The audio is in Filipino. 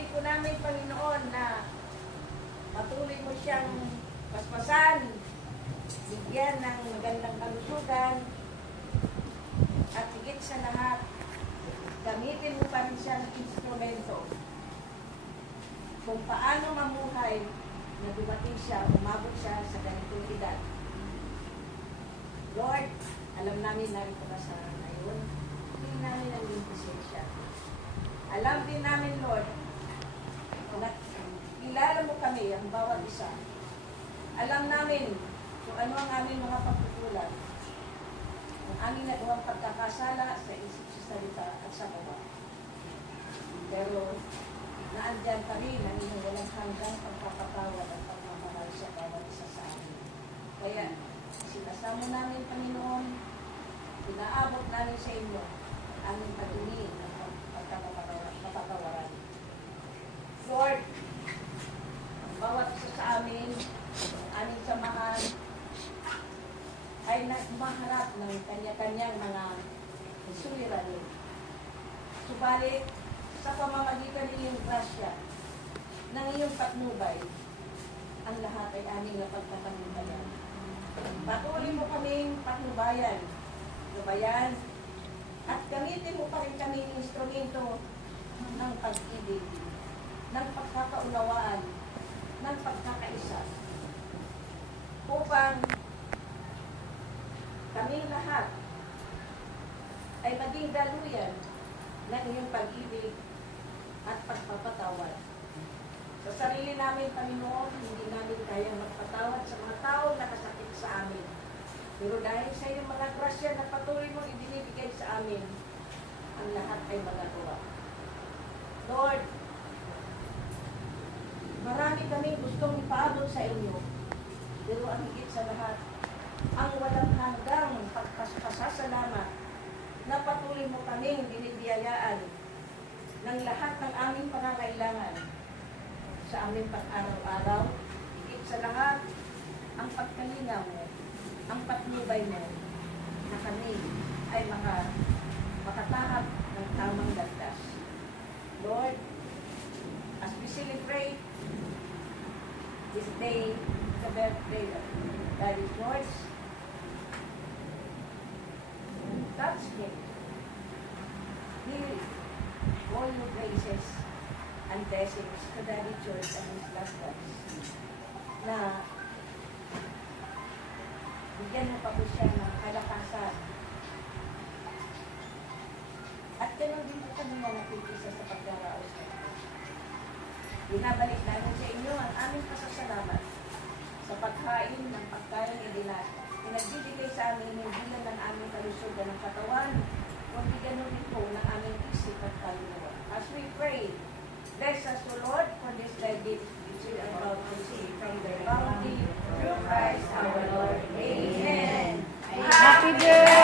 Hiling po namin, Panginoon, na patuloy mo siyang paspasan, bigyan ng magandang kalusugan, at higit sa lahat, gamitin mo pa rin siya ng instrumento kung paano mamuhay na dumating siya, umabot siya sa ganitong edad. Lord, alam namin narito ka sa ngayon, hindi namin ang iyong presensya. Alam din namin, Lord, na kilala mo kami, ang bawat isa. Alam namin kung ano ang aming mga pagkukulang, ang aming nagawang pagkakasala sa isip, sa salita at sa gawa. Pero naandyan pa rin ang inyong walang hanggang pagpapatawad at pagmamahal sa bawat isa sa amin. Kaya sinasamo namin, Panginoon, pinaabot namin sa inyo ang aming pagdingin ng pagpapatawaran. Lord, ang bawat isa sa amin, ang aming samahan, ay nagmaharap ng kanya-kanyang mga suliranin. Subalit, sa pamamagitan ng iyong grasya, ng iyong patnubay, ang lahat ay aming napagpatanubayan. Patuloy mo kaming patnubayan, at gamitin mo pa rin kami ng instrumento ng pag-ibig, ng pagkakaunawaan, ng pagkakaisa, upang kaming lahat ay maging daluyan ng iyong pag-ibig at pagpapatawad. Sa sarili namin, Panginoon, hindi namin kayang magpatawad sa mga taong nakasakit sa amin. Pero dahil sa iyong mga grasya na patuloy mong ibinibigay sa amin, ang lahat ay magagawa. Lord, marami kaming gustong ipaabot sa inyo, pero ang higit sa lahat, ang walang hanggang pagpasasalamat na patuloy mo kaming binibiyayaan ng lahat ng aming pangangailangan sa aming pang-araw-araw, higit sa lahat, ang pagkalinga mo, ang patnubay mo, na kami ay makatahap ng tamang landas. Lord, as we celebrate this day, the birthday of Daddy George, touch him. Heal all your graces and blessings to Daddy George and his loved ones. Na bigyan mo pa po siya ng kalakasan. At ganoon din po kami na nakikisa sa pagdaraos sa inyo. Binabalik namin sa inyo ang aming pasasalamat sa pagkain ng pagkain pinagbibigay sa amin yung bilang ng aming kalusugan ng katawan, kundi ganoon din po ng aming isip at kaluluwa. As we pray, bless us, O Lord, for this thy gift, which we are about to receive from the bounty through Christ our Lord. Amen. Happy birthday!